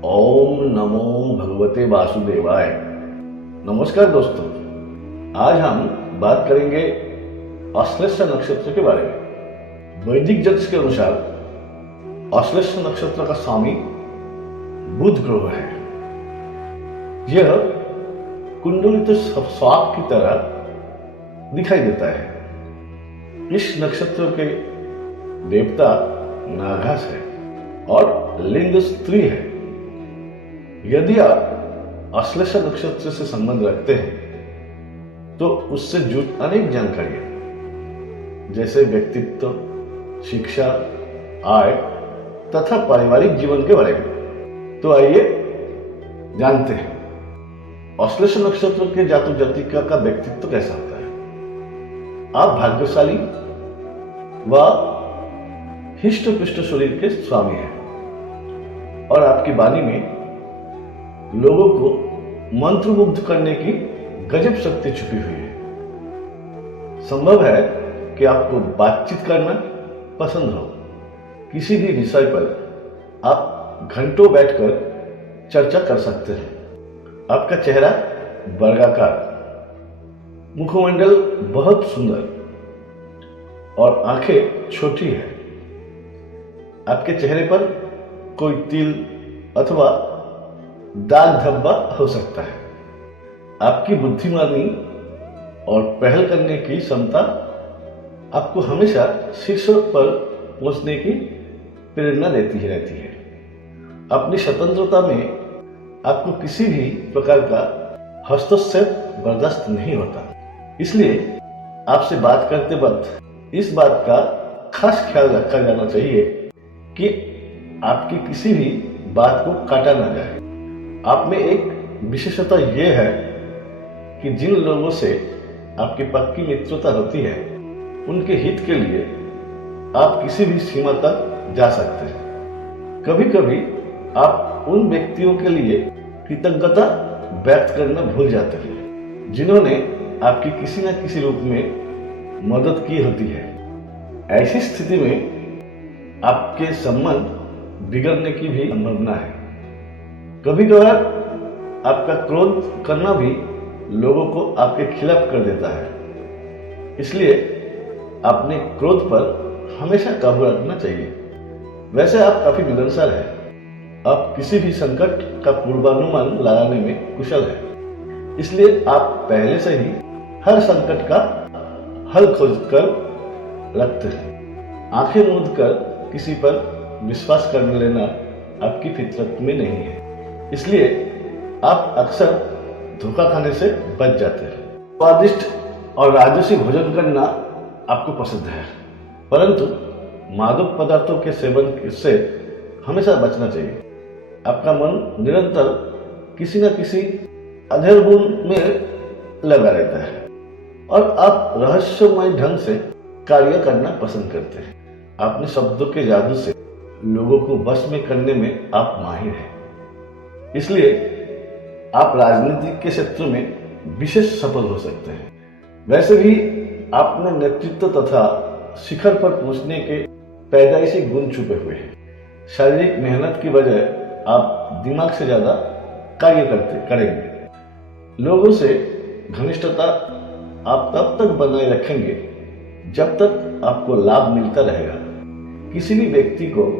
ओम नमो भगवते वासुदेवाय। नमस्कार दोस्तों, आज हम बात करेंगे आश्लेषा नक्षत्र के बारे में। वैदिक ज्योतिष के अनुसार आश्लेषा नक्षत्र का स्वामी बुध ग्रह है। यह कुंडलित सांप की तरह दिखाई देता है। इस नक्षत्र के देवता नागास है और लिंग स्त्री है। यदि आप आश्लेषा नक्षत्र से संबंध रखते हैं तो उससे जुड़ी अनेक जानकारियां जैसे व्यक्तित्व, शिक्षा, आय तथा पारिवारिक जीवन के बारे में। तो आइए जानते हैं आश्लेषा नक्षत्र के जातक जातिका का व्यक्तित्व कैसा होता है। आप भाग्यशाली व हिष्ट पुष्ट शरीर के स्वामी हैं और आपकी वाणी में लोगों को मंत्रमुग्ध करने की गजब शक्ति छुपी हुई है। संभव है कि आपको बातचीत करना पसंद हो। किसी भी विषय पर आप घंटों बैठकर चर्चा कर सकते हैं। आपका चेहरा वर्गाकार, मुखमंडल बहुत सुंदर और आंखें छोटी है। आपके चेहरे पर कोई तिल अथवा दाग धब्बा हो सकता है। आपकी बुद्धिमानी और पहल करने की क्षमता आपको हमेशा शीर्ष पर पहुंचने की प्रेरणा देती रहती है। अपनी स्वतंत्रता में आपको किसी भी प्रकार का हस्तक्षेप बर्दाश्त नहीं होता। इसलिए आपसे बात करते वक्त इस बात का खास ख्याल रखा जाना चाहिए कि आपकी किसी भी बात को काटा ना जाए। आप में एक विशेषता यह है कि जिन लोगों से आपकी पक्की मित्रता होती है उनके हित के लिए आप किसी भी सीमा तक जा सकते हैं। कभी कभी आप उन व्यक्तियों के लिए कृतज्ञता व्यक्त करना भूल जाते हैं जिन्होंने आपकी किसी न किसी रूप में मदद की होती है। ऐसी स्थिति में आपके संबंध बिगड़ने की भी संभावना है। कभी कभार आपका क्रोध करना भी लोगों को आपके खिलाफ कर देता है। इसलिए अपने क्रोध पर हमेशा काबू रखना चाहिए। वैसे आप काफी मिलनसार हैं। आप किसी भी संकट का पूर्वानुमान लगाने में कुशल हैं। इसलिए आप पहले से ही हर संकट का हल खोज कर रखते हैं। आंखें मूंद कर किसी पर विश्वास कर लेना आपकी फितरत में नहीं है। इसलिए आप अक्सर धोखा खाने से बच जाते हैं। स्वादिष्ट और राजसी भोजन करना आपको पसंद है, परंतु मादक पदार्थों के सेवन से हमेशा बचना चाहिए। आपका मन निरंतर किसी न किसी अधेड़ गुण में लगा रहता है और आप रहस्यमय ढंग से कार्य करना पसंद करते हैं। अपने शब्दों के जादू से लोगों को वश में करने में आप माहिर हैं। इसलिए आप राजनीति के क्षेत्र में विशेष सफल हो सकते हैं। वैसे भी आप में नेतृत्व तथा शिखर पर पहुंचने के पैदाइशी गुण छुपे हुए हैं। शारीरिक मेहनत की वजह आप दिमाग से ज्यादा कार्य करेंगे। लोगों से घनिष्ठता आप तब तक बनाए रखेंगे जब तक आपको लाभ मिलता रहेगा। किसी भी व्यक्ति को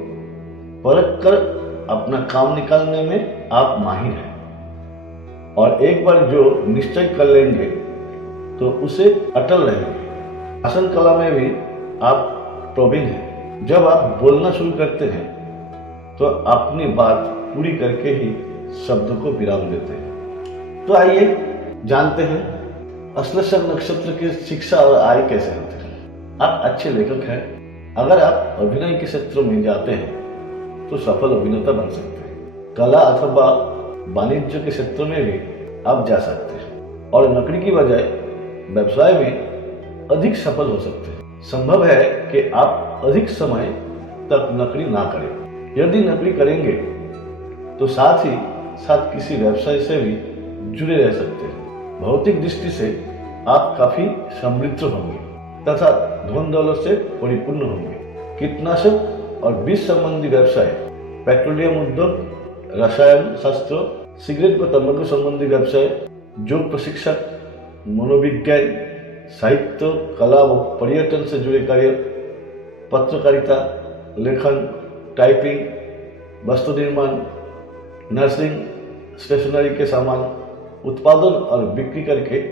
परख कर अपना काम निकालने में आप माहिर हैं और एक बार जो निश्चय कर लेंगे तो उसे अटल रहेंगे। भाषण कला में भी आप प्रवीण हैं। जब आप बोलना शुरू करते हैं तो अपनी बात पूरी करके ही शब्द को विराम देते हैं। तो आइए जानते हैं आश्लेषा नक्षत्र की शिक्षा और आय कैसे होते हैं। आप अच्छे लेखक हैं। अगर आप अभिनय के क्षेत्र में जाते हैं तो सफल अभिनेता बन सकते हैं। कला अथवा वाणिज्य के क्षेत्र में भी आप जा सकते हैं और नौकरी की बजाय व्यवसाय में अधिक सफल हो सकते हैं। संभव है कि आप अधिक समय तक नौकरी ना करें। यदि नौकरी करेंगे तो साथ ही साथ किसी व्यवसाय से भी जुड़े रह सकते हैं। भौतिक दृष्टि से आप काफी समृद्ध होंगे तथा धन दौलत से परिपूर्ण होंगे। कीटनाशक और बीज संबंधी व्यवसाय, पेट्रोलियम उद्योग रसायन शास्त्र, सिगरेट व तंबाकू संबंधी व्यवसाय, योग प्रशिक्षक, मनोविज्ञान, साहित्य, कला व पर्यटन से जुड़े कार्य, पत्रकारिता, लेखन, टाइपिंग, वस्तु निर्माण, नर्सिंग, स्टेशनरी के सामान उत्पादन और बिक्री करके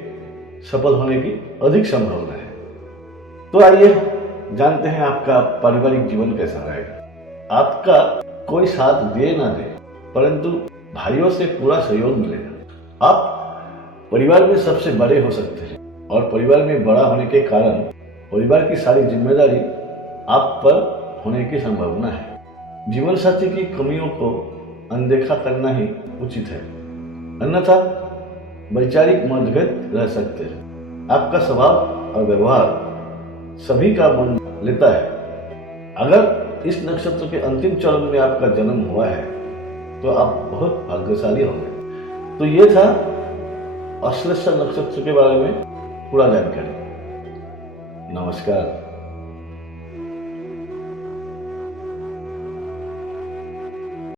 सफल होने की अधिक संभावना है। तो आइए जानते हैं आपका पारिवारिक जीवन कैसा रहेगा। आपका कोई साथ दे ना दे, परंतु भाइयों से पूरा सहयोग मिलेगा। आप परिवार में सबसे बड़े हो सकते हैं और परिवार में बड़ा होने के कारण परिवार की सारी जिम्मेदारी आप पर होने की संभावना है। जीवन साथी की कमियों को अनदेखा करना ही उचित है, अन्यथा वैचारिक मतभेद रह सकते हैं। आपका स्वभाव और व्यवहार सभी का मन लेता है। अगर इस नक्षत्र के अंतिम चरण में आपका जन्म हुआ है तो आप बहुत भाग्यशाली होंगे। तो ये था अश्लेषा नक्षत्र के बारे में पूरा जानकारी। नमस्कार।